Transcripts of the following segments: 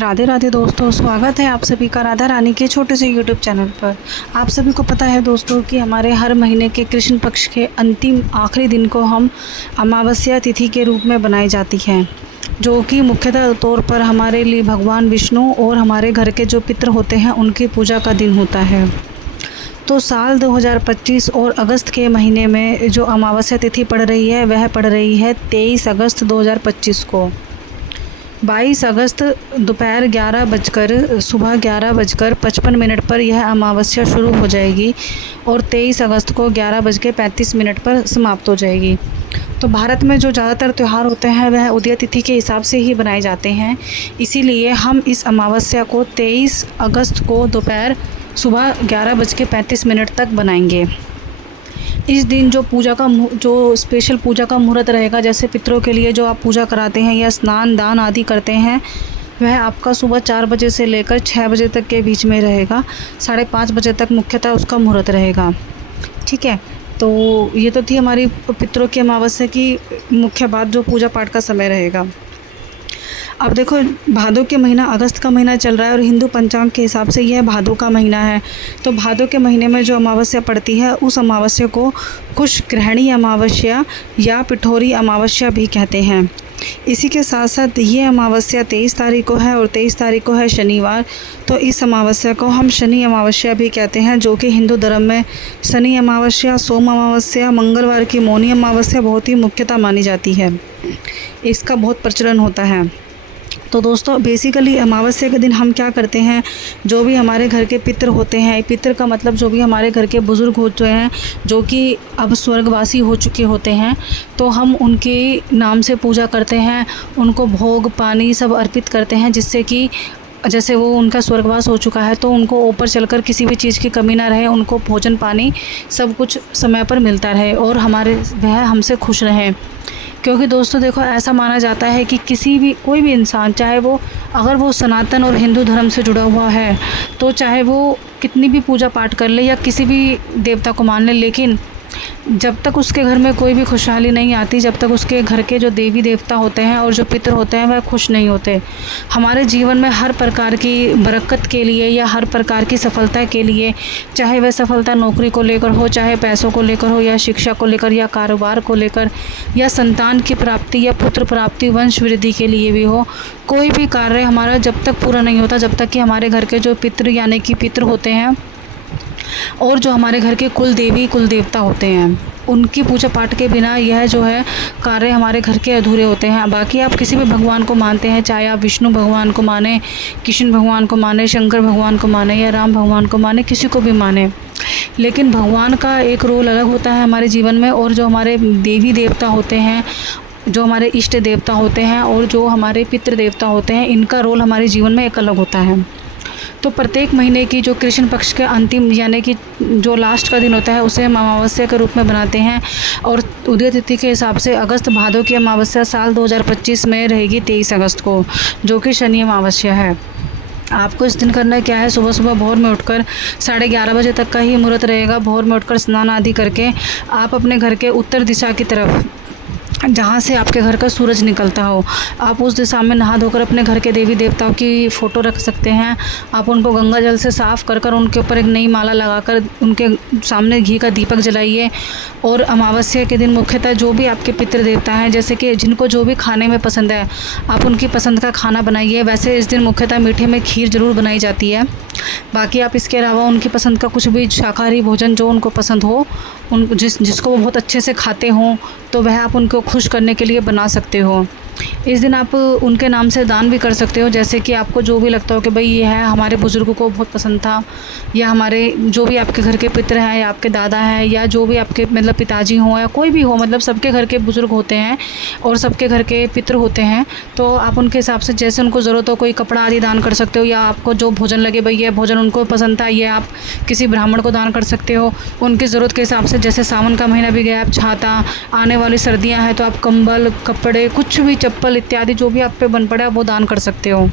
राधे राधे दोस्तों, स्वागत है आप सभी का राधा रानी के छोटे से यूट्यूब चैनल पर। आप सभी को पता है दोस्तों कि हमारे हर महीने के कृष्ण पक्ष के अंतिम आखिरी दिन को हम अमावस्या तिथि के रूप में बनाई जाती है, जो कि मुख्यतः तौर पर हमारे लिए भगवान विष्णु और हमारे घर के जो पितृ होते हैं उनकी पूजा का दिन होता है। तो साल 2025 और अगस्त के महीने में जो अमावस्या तिथि पड़ रही है वह पड़ रही है 23 अगस्त 2025 को। 22 अगस्त दोपहर सुबह 11:55 पर यह अमावस्या शुरू हो जाएगी और 23 अगस्त को 11:35 पर समाप्त हो जाएगी। तो भारत में जो ज़्यादातर त्यौहार होते हैं वह उदय तिथि के हिसाब से ही बनाए जाते हैं, इसीलिए हम इस अमावस्या को 23 अगस्त को दोपहर सुबह 11:35 तक बनाएंगे। इस दिन जो स्पेशल पूजा का मुहूर्त रहेगा, जैसे पितरों के लिए जो आप पूजा कराते हैं या स्नान दान आदि करते हैं, वह आपका सुबह 4 बजे से लेकर 6 बजे तक के बीच में रहेगा। 5:30 बजे तक मुख्यतः उसका मुहूर्त रहेगा। ठीक है, तो ये तो थी हमारी पितरों की अमावस्या की मुख्य बात, जो पूजा पाठ का समय रहेगा। अब देखो, भादों के महीना अगस्त का महीना चल रहा है और हिंदू पंचांग के हिसाब से यह भादों का महीना है। तो भादों के महीने में जो अमावस्या पड़ती है उस अमावस्या को कुश ग्रहणी अमावस्या या पिठोरी अमावस्या भी कहते हैं। इसी के साथ साथ ये अमावस्या 23 तारीख को है और 23 तारीख को है शनिवार। तो इस अमावस्या को हम शनि अमावस्या भी कहते हैं, जो कि हिंदू धर्म में शनि अमावस्या, सोम अमावस्या, मंगलवार की मौनी अमावस्या बहुत ही मुख्यतः मानी जाती है। इसका बहुत प्रचलन होता है। तो दोस्तों, बेसिकली अमावस्या के दिन हम क्या करते हैं, जो भी हमारे घर के पितृ होते हैं, पितृ का मतलब जो भी हमारे घर के बुज़ुर्ग होते हैं जो कि अब स्वर्गवासी हो चुके होते हैं, तो हम उनके नाम से पूजा करते हैं, उनको भोग पानी सब अर्पित करते हैं, जिससे कि जैसे वो उनका स्वर्गवास हो चुका है तो उनको ऊपर चलकर किसी भी चीज़ की कमी ना रहे, उनको भोजन पानी सब कुछ समय पर मिलता रहे और वह हमसे खुश रहें। क्योंकि दोस्तों देखो, ऐसा माना जाता है कि कोई भी इंसान, चाहे अगर वो सनातन और हिंदू धर्म से जुड़ा हुआ है, तो चाहे वो कितनी भी पूजा पाठ कर ले या किसी भी देवता को मान ले, लेकिन जब तक उसके घर में कोई भी खुशहाली नहीं आती, जब तक उसके घर के जो देवी देवता होते हैं और जो पितृ होते हैं वह खुश नहीं होते। हमारे जीवन में हर प्रकार की बरकत के लिए या हर प्रकार की सफलता के लिए, चाहे वह सफलता नौकरी को लेकर हो, चाहे पैसों को लेकर हो, या शिक्षा को लेकर, या कारोबार को लेकर, या संतान की प्राप्ति या पुत्र प्राप्ति, वंश वृद्धि के लिए भी हो, कोई भी कार्य हमारा जब तक पूरा नहीं होता, जब तक कि हमारे घर के जो पितृ यानी कि पितृ होते हैं और जो हमारे घर के कुल देवी कुल देवता होते हैं, उनकी पूजा पाठ के बिना यह जो है कार्य हमारे घर के अधूरे होते हैं। बाकी आप किसी भी भगवान को मानते हैं, चाहे आप विष्णु भगवान को माने, कृष्ण भगवान को माने, शंकर भगवान को माने या राम भगवान को माने, किसी को भी माने, लेकिन भगवान का एक रोल अलग होता है हमारे जीवन में, और जो हमारे देवी देवता होते हैं, जो हमारे इष्ट देवता होते हैं और जो हमारे पितृ देवता होते हैं, इनका रोल हमारे जीवन में एक अलग होता है। तो प्रत्येक महीने की जो कृष्ण पक्ष के अंतिम यानी कि जो लास्ट का दिन होता है उसे हम अमावस्या के रूप में बनाते हैं, और उदय तिथि के हिसाब से अगस्त भादों की अमावस्या साल 2025 में रहेगी 23 अगस्त को, जो कि शनि अमावस्या है। आपको इस दिन करना क्या है, सुबह सुबह भोर में उठकर 11:30 बजे तक का ही मुहूर्त रहेगा। भोर में उठकर स्नान आदि करके आप अपने घर के उत्तर दिशा की तरफ, जहाँ से आपके घर का सूरज निकलता हो, आप उस दिशा में नहा धोकर अपने घर के देवी देवताओं की फ़ोटो रख सकते हैं। आप उनको गंगा जल से साफ़ कर उनके ऊपर एक नई माला लगाकर उनके सामने घी का दीपक जलाइए। और अमावस्या के दिन मुख्यतः जो भी आपके पितृ देवता हैं, जैसे कि जिनको जो भी खाने में पसंद है, आप उनकी पसंद का खाना बनाइए। वैसे इस दिन मुख्यतः मीठे में खीर ज़रूर बनाई जाती है। बाकी आप इसके अलावा उनकी पसंद का कुछ भी शाकाहारी भोजन जो उनको पसंद हो, जिसको वो बहुत अच्छे से खाते हों, तो वह आप उनको खुश करने के लिए बना सकते हो। इस दिन आप उनके नाम से दान भी कर सकते हो, जैसे कि आपको जो भी लगता हो कि भाई ये है हमारे बुज़ुर्गों को बहुत पसंद था, या हमारे जो भी आपके घर के पितृ हैं या आपके दादा हैं या जो भी आपके मतलब पिताजी हों या कोई भी हो, मतलब सबके घर के बुज़ुर्ग होते हैं और सबके घर के पितृ होते हैं, तो आप उनके हिसाब से जैसे उनको ज़रूरत हो कोई कपड़ा आदि दान कर सकते हो, या आपको जो भोजन लगे भाई ये भोजन उनको पसंद था, ये आप किसी ब्राह्मण को दान कर सकते हो उनकी ज़रूरत के हिसाब से। जैसे सावन का महीना भी गया, आप छाता, आने वाली सर्दियाँ हैं तो आप कंबल, कपड़े, कुछ भी, चप्पल इत्यादि जो भी आप पे बन पड़ा है वो दान कर सकते हो।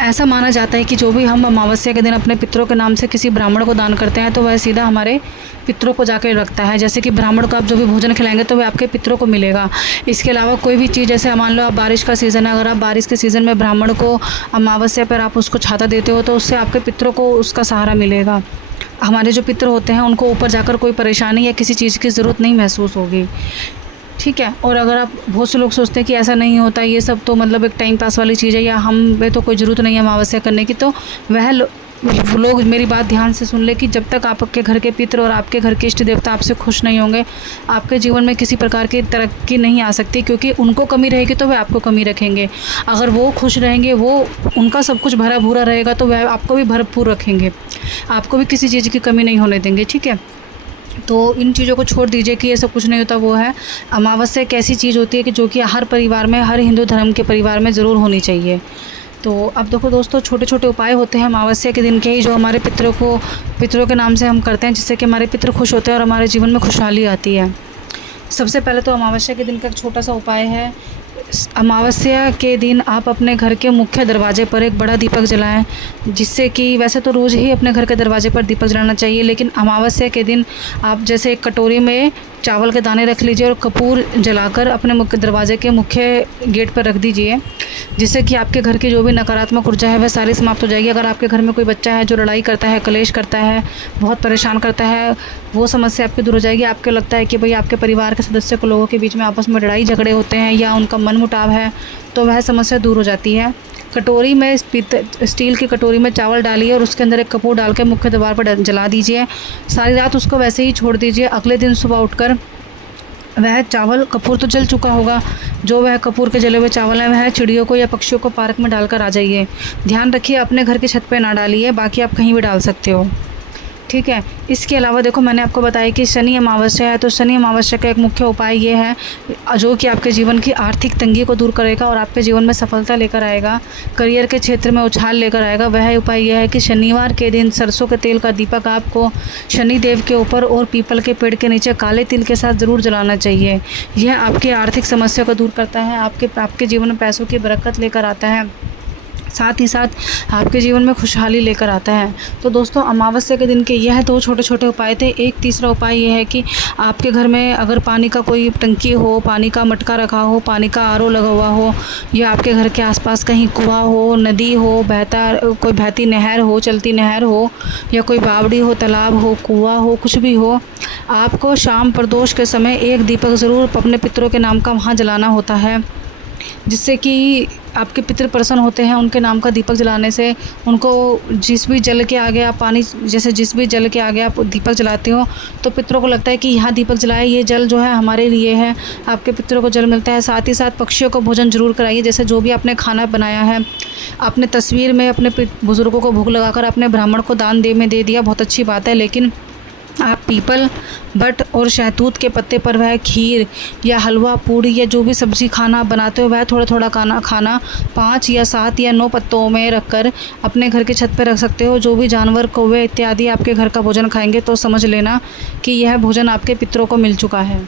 ऐसा माना जाता है कि जो भी हम अमावस्या के दिन अपने पितरों के नाम से किसी ब्राह्मण को दान करते हैं तो वह सीधा हमारे पितरों को जाकर रखता है। जैसे कि ब्राह्मण को आप जो भी भोजन खिलाएंगे तो वह आपके पितरों को मिलेगा। इसके अलावा कोई भी चीज़, जैसे मान लो आप बारिश का सीज़न है, अगर आप बारिश के सीज़न में ब्राह्मण को अमावस्या पर आप उसको छाता देते हो तो उससे आपके पितरों को उसका सहारा मिलेगा। हमारे जो पितर होते हैं उनको ऊपर जाकर कोई परेशानी या किसी चीज़ की ज़रूरत नहीं महसूस होगी। ठीक है। और अगर आप, बहुत से लोग सोचते हैं कि ऐसा नहीं होता, ये सब तो मतलब एक टाइम पास वाली चीज़ है या हम में तो कोई ज़रूरत नहीं है अमावस्या करने की, तो वह लोग मेरी बात ध्यान से सुन ले कि जब तक आपके घर के पितर और आपके घर के इष्ट देवता आपसे खुश नहीं होंगे, आपके जीवन में किसी प्रकार की तरक्की नहीं आ सकती, क्योंकि उनको कमी रहेगी तो वह आपको कमी रखेंगे। अगर वो खुश रहेंगे, वो उनका सब कुछ भरा भूरा रहेगा तो वह आपको भी भरपूर रखेंगे, आपको भी किसी चीज़ की कमी नहीं होने देंगे। ठीक है। तो इन चीज़ों को छोड़ दीजिए कि ये सब कुछ नहीं होता। वो है अमावस्या एक ऐसी चीज़ होती है कि जो कि हर परिवार में, हर हिंदू धर्म के परिवार में ज़रूर होनी चाहिए। तो अब देखो दोस्तों, छोटे छोटे उपाय होते हैं अमावस्या के दिन के ही, जो हमारे पितरों के नाम से हम करते हैं, जिससे कि हमारे पितर खुश होते हैं और हमारे जीवन में खुशहाली आती है। सबसे पहले तो अमावस्या के दिन का एक छोटा सा उपाय है। अमावस्या के दिन आप अपने घर के मुख्य दरवाजे पर एक बड़ा दीपक जलाएं, जिससे कि वैसे तो रोज़ ही अपने घर के दरवाजे पर दीपक जलाना चाहिए, लेकिन अमावस्या के दिन आप जैसे एक कटोरी में चावल के दाने रख लीजिए और कपूर जलाकर अपने मुख्य दरवाजे के मुख्य गेट पर रख दीजिए, जिससे कि आपके घर की जो भी नकारात्मक ऊर्जा है वह सारी समाप्त हो जाएगी। अगर आपके घर में कोई बच्चा है जो लड़ाई करता है, कलेश करता है, बहुत परेशान करता है, वो समस्या आपकी दूर हो जाएगी। आपको लगता है कि भाई आपके परिवार के सदस्यों को, लोगों के बीच में आपस में लड़ाई झगड़े होते हैं या उनका मनमुटाव है, तो वह समस्या दूर हो जाती है। कटोरी में, स्टील की कटोरी में चावल डालिए और उसके अंदर एक कपूर डाल के मुख्य द्वार पर जला दीजिए। सारी रात उसको वैसे ही छोड़ दीजिए। अगले दिन सुबह उठकर वह चावल, कपूर तो जल चुका होगा, जो वह कपूर के जले हुए चावल हैं वह चिड़ियों को या पक्षियों को पार्क में डालकर आ जाइए। ध्यान रखिए अपने घर की छत पे ना डालिए, बाकी आप कहीं भी डाल सकते हो। ठीक है। इसके अलावा देखो, मैंने आपको बताया कि शनि अमावस्या है, तो शनि अमावस्या का एक मुख्य उपाय ये है जो कि आपके जीवन की आर्थिक तंगी को दूर करेगा और आपके जीवन में सफलता लेकर आएगा, करियर के क्षेत्र में उछाल लेकर आएगा। वह उपाय यह है कि शनिवार के दिन सरसों के तेल का दीपक आपको शनि देव के ऊपर और पीपल के पेड़ के नीचे काले तिल के साथ ज़रूर जलाना चाहिए। यह आपकी आर्थिक समस्या को दूर करता है, आपके जीवन में पैसों की बरकत लेकर आता है, साथ ही साथ आपके जीवन में खुशहाली लेकर आता है। तो दोस्तों, अमावस्या के दिन के यह दो छोटे छोटे उपाय थे। एक तीसरा उपाय यह है कि आपके घर में अगर पानी का कोई टंकी हो, पानी का मटका रखा हो, पानी का आरओ लगा हुआ हो, या आपके घर के आसपास कहीं कुआं हो, नदी हो, कोई बहती नहर हो, चलती नहर हो, या कोई बावड़ी हो, तालाब हो, कुआं हो, कुछ भी हो, आपको शाम प्रदोष के समय एक दीपक ज़रूर अपने पितरों के नाम का वहाँ जलाना होता है, जिससे कि आपके पितृ प्रसन्न होते हैं। उनके नाम का दीपक जलाने से उनको जिस भी जल के आगे आप पानी, जैसे जिस भी जल के आगे आप दीपक जलाते हो तो पितरों को लगता है कि यहाँ दीपक जलाए, ये जल जो है हमारे लिए है, आपके पितरों को जल मिलता है। साथ ही साथ पक्षियों को भोजन जरूर कराइए, जैसे जो भी आपने खाना बनाया है, आपने तस्वीर में अपने बुज़ुर्गों को भोग लगाकर अपने ब्राह्मण को दान में दे दिया, बहुत अच्छी बात है, लेकिन आप पीपल, बट और शहतूत के पत्ते पर वह खीर या हलवा, पूड़ी या जो भी सब्ज़ी खाना बनाते हो वह थोड़ा थोड़ा खाना 5 या 7 या 9 पत्तों में रखकर अपने घर की छत पर रख सकते हो। जो भी जानवर, कौवे इत्यादि आपके घर का भोजन खाएंगे तो समझ लेना कि यह भोजन आपके पितरों को मिल चुका है।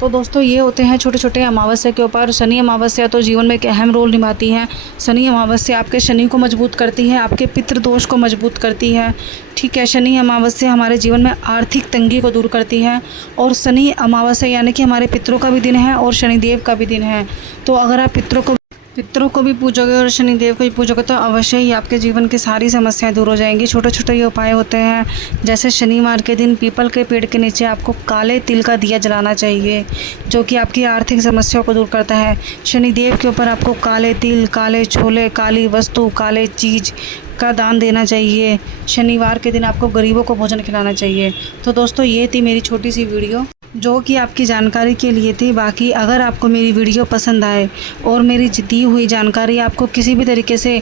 तो दोस्तों, ये होते हैं छोटे छोटे अमावस्या के ऊपर। शनि अमावस्या तो जीवन में एक अहम रोल निभाती है। शनि अमावस्या आपके शनि को मजबूत करती है, आपके पितृदोष को मजबूत करती है। ठीक है। शनि अमावस्या हमारे जीवन में आर्थिक तंगी को दूर करती है, और शनि अमावस्या यानी कि हमारे पितरों का भी दिन है और शनिदेव का भी दिन है। तो अगर आप पितरों को भी पूजोगे और शनिदेव को भी पूजोगे तो अवश्य ही आपके जीवन की सारी समस्याएं दूर हो जाएंगी। छोटे छोटे ये उपाय होते हैं, जैसे शनिवार के दिन पीपल के पेड़ के नीचे आपको काले तिल का दिया जलाना चाहिए, जो कि आपकी आर्थिक समस्याओं को दूर करता है। शनिदेव के ऊपर आपको काले तिल, काले छोले, काली वस्तु, काले चीज़ का दान देना चाहिए। शनिवार के दिन आपको गरीबों को भोजन खिलाना चाहिए। तो दोस्तों, ये थी मेरी छोटी सी वीडियो जो कि आपकी जानकारी के लिए थी। बाकी अगर आपको मेरी वीडियो पसंद आए और मेरी दी हुई जानकारी आपको किसी भी तरीके से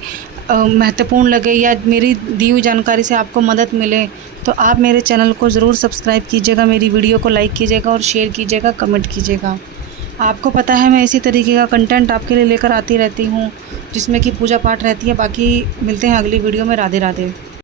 महत्वपूर्ण लगे या मेरी दी हुई जानकारी से आपको मदद मिले, तो आप मेरे चैनल को ज़रूर सब्सक्राइब कीजिएगा, मेरी वीडियो को लाइक कीजिएगा और शेयर कीजिएगा, कमेंट कीजिएगा। आपको पता है मैं इसी तरीके का कंटेंट आपके लिए लेकर आती रहती हूँ, जिसमें कि पूजा पाठ रहती है। बाकी मिलते हैं अगली वीडियो में। राधे राधे।